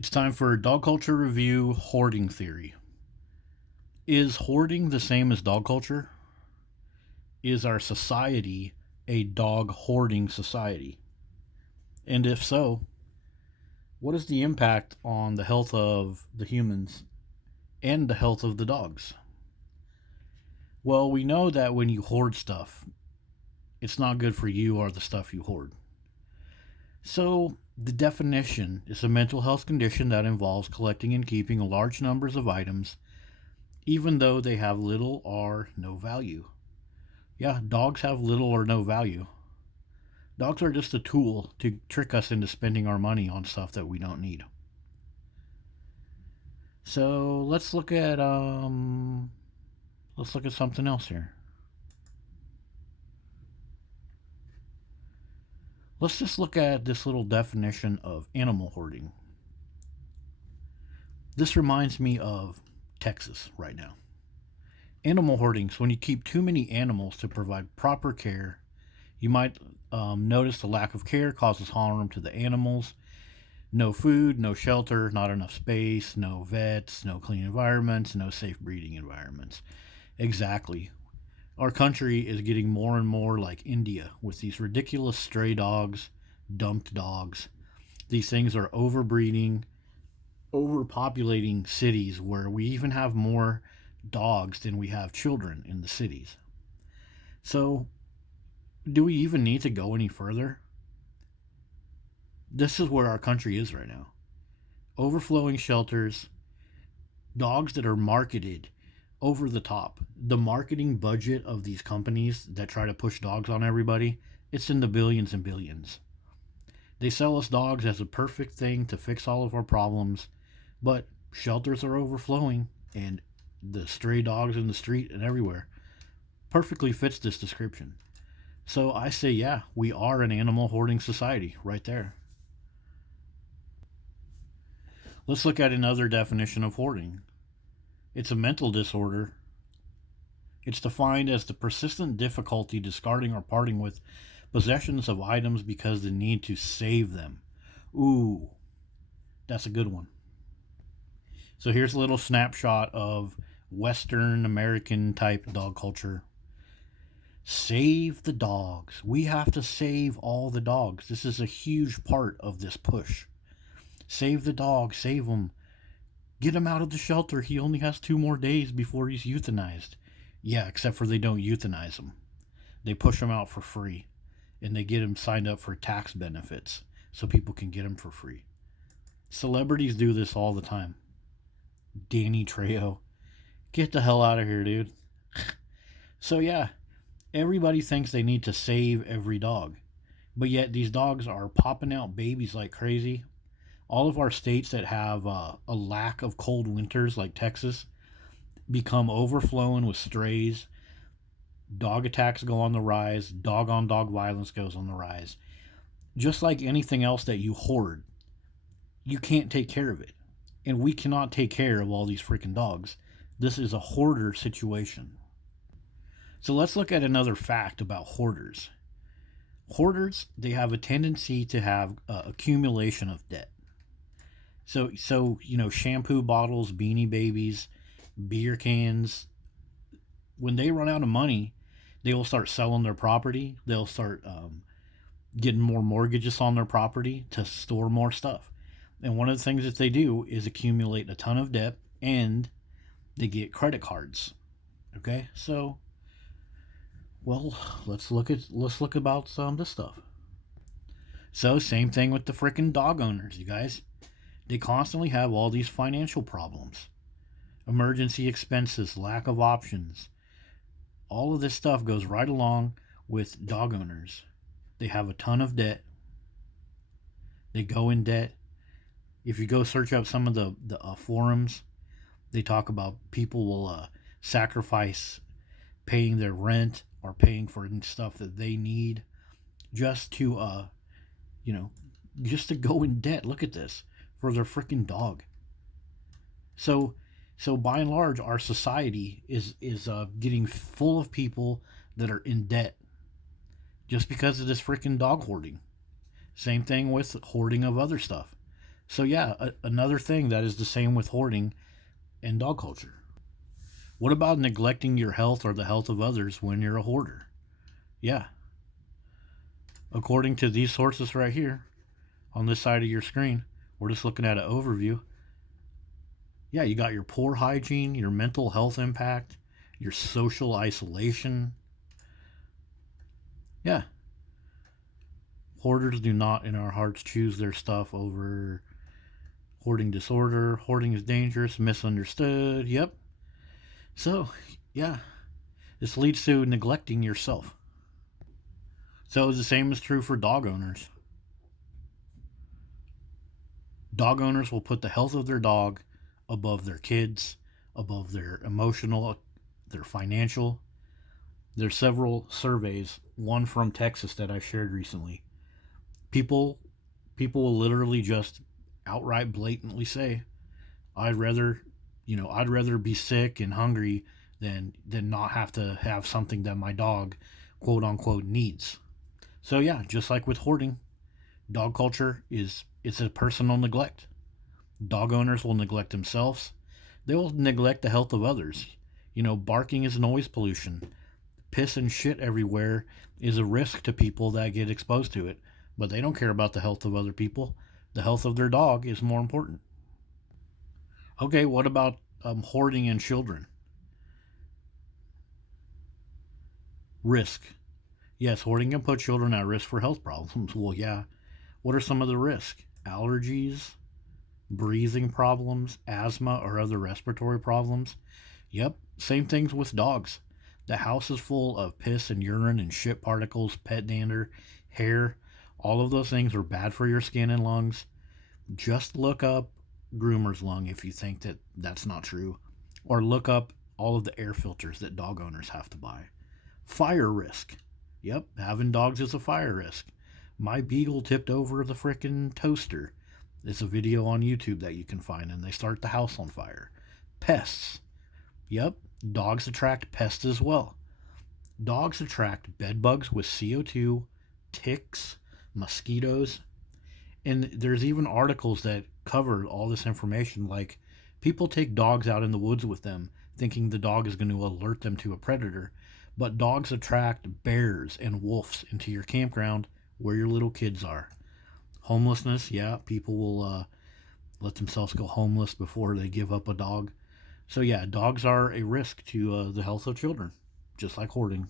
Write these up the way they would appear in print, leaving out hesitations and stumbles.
It's time for Dog Culture Review Hoarding Theory. Is hoarding the same as dog culture? Is our society a dog hoarding society? And if so, what is the impact on the health of the humans and the health of the dogs? Well, we know that when you hoard stuff, it's not good for you or the stuff you hoard. So, the definition is a mental health condition that involves collecting and keeping large numbers of items even though they have little or no value. Yeah, dogs have little or no value. Dogs are just a tool to trick us into spending our money on stuff that we don't need. So let's look at something else here. Let's just look at this little definition of animal hoarding. This reminds me of Texas right now. Animal hoarding is when you keep too many animals to provide proper care. You might notice the lack of care causes harm to the animals. No food, no shelter, not enough space, no vets, no clean environments, no safe breeding environments. Exactly. Our country is getting more and more like India with these ridiculous stray dogs, dumped dogs. These things are overbreeding, overpopulating cities where we even have more dogs than we have children in the cities. So, do we even need to go any further? This is where our country is right now. Overflowing shelters, dogs that are marketed over the top. The marketing budget of these companies that try to push dogs on everybody, it's in the billions and billions. They sell us dogs as a perfect thing to fix all of our problems, but shelters are overflowing and the stray dogs in the street and everywhere perfectly fits this description. So I say, yeah, we are an animal hoarding society right there. Let's look at another definition of hoarding. It's a mental disorder. It's defined as the persistent difficulty discarding or parting with possessions of items because the need to save them. Ooh, that's a good one. So here's a little snapshot of Western American type dog culture. Save the dogs. We have to save all the dogs. This is a huge part of this push. Save the dog, save him. Get him out of the shelter. He only has 2 more days before he's euthanized. Yeah, except for they don't euthanize him. They push him out for free. And they get him signed up for tax benefits so people can get him for free. Celebrities do this all the time. Danny Trejo. Get the hell out of here, dude. So yeah, everybody thinks they need to save every dog. But yet these dogs are popping out babies like crazy. All of our states that have a lack of cold winters, like Texas, become overflowing with strays. Dog attacks go on the rise. Dog on dog violence goes on the rise. Just like anything else that you hoard, you can't take care of it. And we cannot take care of all these freaking dogs. This is a hoarder situation. So let's look at another fact about hoarders. Hoarders, they have a tendency to have accumulation of debt. So shampoo bottles, Beanie Babies, beer cans. When they run out of money, they will start selling their property. They'll start getting more mortgages on their property to store more stuff. And one of the things that they do is accumulate a ton of debt, and they get credit cards. Okay, so well, let's look about some of this stuff. So same thing with the freaking dog owners, you guys. They constantly have all these financial problems, emergency expenses, lack of options. All of this stuff goes right along with dog owners. They have a ton of debt. They go in debt. If you go search up some of the forums, they talk about people will sacrifice paying their rent or paying for stuff that they need just to you know just to go in debt. Look at this, for their freaking dog. So so by and large, our society is getting full of people that are in debt just because of this freaking dog hoarding. Same thing with hoarding of other stuff. So, yeah, another thing that is the same with hoarding and dog culture. What about neglecting your health or the health of others when you're a hoarder? Yeah, according to these sources right here on this side of your screen, we're just looking at an overview. Yeah, you got your poor hygiene, your mental health impact, your social isolation. Yeah, hoarders do not in our hearts choose their stuff over hoarding disorder. Hoarding is dangerous, misunderstood. Yep. So, yeah, this leads to neglecting yourself. So, the same is true for dog owners. Dog owners will put the health of their dog above their kids, above their emotional, their financial. There's several surveys, one from Texas that I shared recently. People people will literally just outright blatantly say, I'd rather, I'd rather be sick and hungry than not have to have something that my dog quote unquote needs. So yeah, just like with hoarding, dog culture is it's a personal neglect. Dog owners will neglect themselves. They will neglect the health of others. Barking is noise pollution. Piss and shit everywhere is a risk to people that get exposed to it, but they don't care about the health of other people. The health of their dog is more important. Okay, what about hoarding and children? Risk. Yes, hoarding can put children at risk for health problems. Well, yeah. What are some of the risks? Allergies, breathing problems, asthma, or other respiratory problems. Yep, same things with dogs. The house is full of piss and urine and shit particles, pet dander, hair. All of those things are bad for your skin and lungs. Just look up groomer's lung if you think that that's not true, or look up all of the air filters that dog owners have to buy. Fire risk. Yep, having dogs is a fire risk. My beagle tipped over the frickin' toaster. It's a video on YouTube that you can find, and they start the house on fire. Pests. Yep, dogs attract pests as well. Dogs attract bed bugs with CO2, ticks, mosquitoes, and there's even articles that cover all this information. Like, people take dogs out in the woods with them, thinking the dog is going to alert them to a predator, but dogs attract bears and wolves into your campground where your little kids are. Homelessness, yeah, people will let themselves go homeless before they give up a dog. So yeah, dogs are a risk to the health of children, just like hoarding.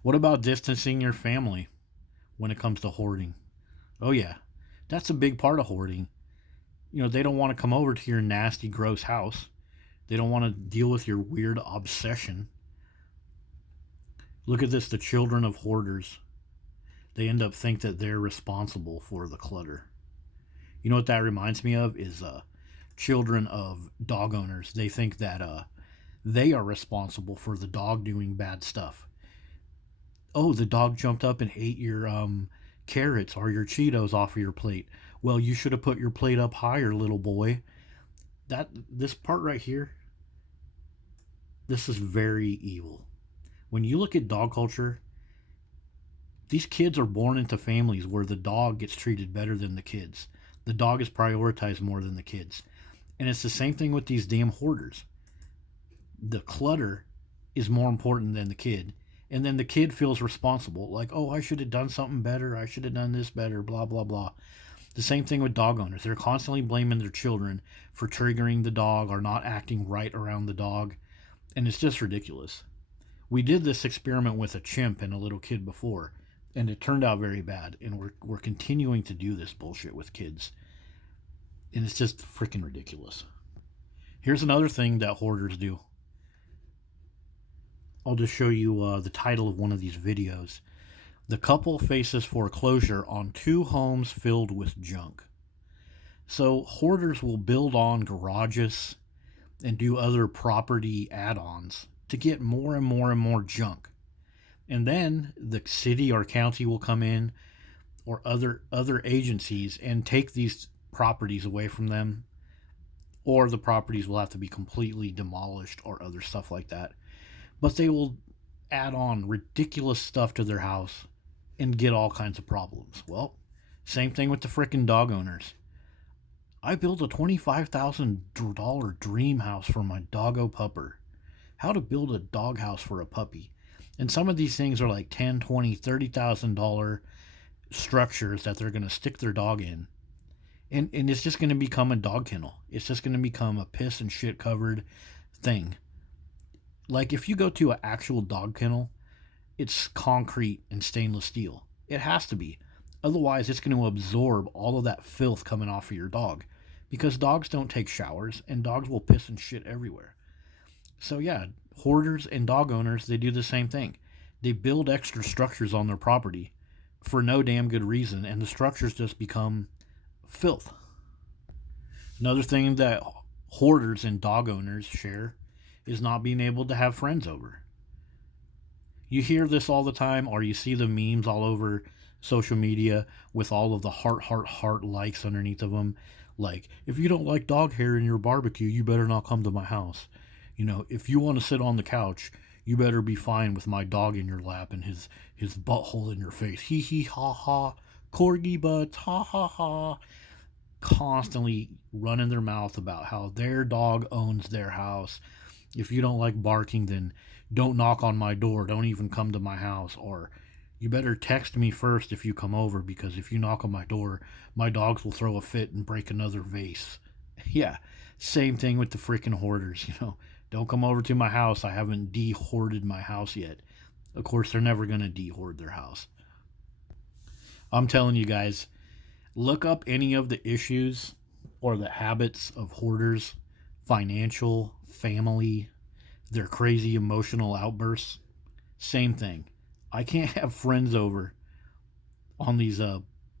What about distancing your family when it comes to hoarding? Oh yeah, that's a big part of hoarding. They don't want to come over to your nasty, gross house. They don't want to deal with your weird obsession. Look at this, the children of hoarders. They end up think that they're responsible for the clutter. You know what that reminds me of is children of dog owners. They think that they are responsible for the dog doing bad stuff. Oh, the dog jumped up and ate your carrots or your Cheetos off of your plate. Well, you should have put your plate up higher, little boy. This part right here, this is very evil. When you look at dog culture, these kids are born into families where the dog gets treated better than the kids. The dog is prioritized more than the kids. And it's the same thing with these damn hoarders. The clutter is more important than the kid. And then the kid feels responsible. Like, oh, I should have done something better. I should have done this better, blah, blah, blah. The same thing with dog owners. They're constantly blaming their children for triggering the dog or not acting right around the dog. And it's just ridiculous. We did this experiment with a chimp and a little kid before, and it turned out very bad. And we're continuing to do this bullshit with kids. And it's just freaking ridiculous. Here's another thing that hoarders do. I'll just show you the title of one of these videos. The couple faces foreclosure on 2 homes filled with junk. So hoarders will build on garages and do other property add-ons to get more and more and more junk. And then the city or county will come in, or other agencies, and take these properties away from them, or the properties will have to be completely demolished or other stuff like that. But they will add on ridiculous stuff to their house and get all kinds of problems. Well, same thing with the frickin' dog owners. I built a $25,000 dream house for my doggo pupper. How to build a dog house for a puppy. And some of these things are like $10, $20, $30,000 structures that they're going to stick their dog in. And it's just going to become a dog kennel. It's just going to become a piss and shit covered thing. Like if you go to an actual dog kennel, it's concrete and stainless steel. It has to be. Otherwise, it's going to absorb all of that filth coming off of your dog. Because dogs don't take showers and dogs will piss and shit everywhere. So, yeah, hoarders and dog owners, they do the same thing. They build extra structures on their property for no damn good reason, and the structures just become filth. Another thing that hoarders and dog owners share is not being able to have friends over. You hear this all the time, or you see the memes all over social media with all of the heart likes underneath of them. Like, if you don't like dog hair in your barbecue, you better not come to my house. You know, if you want to sit on the couch, you better be fine with my dog in your lap and his butthole in your face. Hee hee ha ha. Corgi butts, ha ha ha. Constantly running their mouth about how their dog owns their house. If you don't like barking, then don't knock on my door. Don't even come to my house. Or you better text me first if you come over, because if you knock on my door, my dogs will throw a fit and break another vase. Yeah, same thing with the freaking hoarders, you know. Don't come over to my house. I haven't de-hoarded my house yet. Of course, they're never going to de-hoard their house. I'm telling you guys, look up any of the issues or the habits of hoarders, financial, family, their crazy emotional outbursts. Same thing. I can't have friends over on these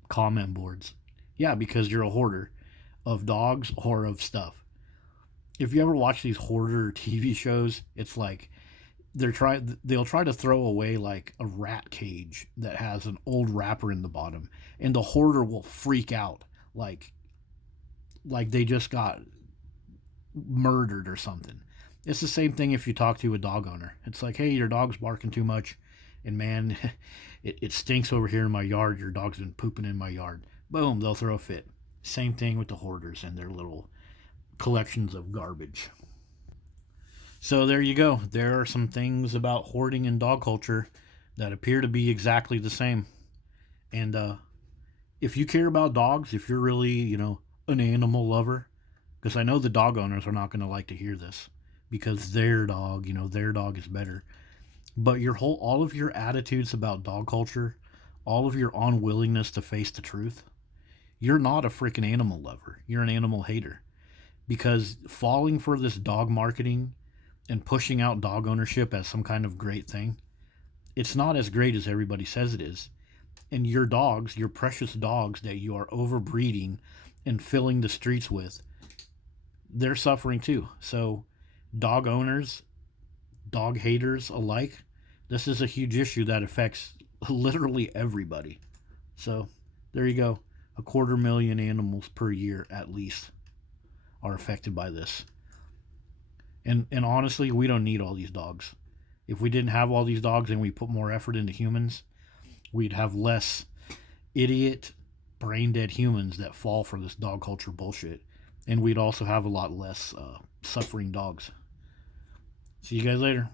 comment boards. Yeah, because you're a hoarder of dogs or of stuff. If you ever watch these hoarder TV shows, it's like they'll try to throw away like a rat cage that has an old wrapper in the bottom, and the hoarder will freak out like they just got murdered or something. It's the same thing if you talk to a dog owner. It's like, hey, your dog's barking too much, and man, it stinks over here in my yard. Your dog's been pooping in my yard. Boom, they'll throw a fit. Same thing with the hoarders and their little collections of garbage. So there you go. There are some things about hoarding and dog culture that appear to be exactly the same. And if you care about dogs, if you're really, an animal lover, because I know the dog owners are not going to like to hear this because their dog is better. But all of your attitudes about dog culture, all of your unwillingness to face the truth, you're not a freaking animal lover. You're an animal hater. Because falling for this dog marketing and pushing out dog ownership as some kind of great thing, it's not as great as everybody says it is. And your dogs, your precious dogs that you are overbreeding and filling the streets with, they're suffering too. So dog owners, dog haters alike, this is a huge issue that affects literally everybody. So there you go. 250,000 animals per year at least are affected by this. And honestly, we don't need all these dogs. If we didn't have all these dogs and we put more effort into humans, we'd have less idiot, brain dead humans that fall for this dog culture bullshit. And we'd also have a lot less suffering dogs. See you guys later.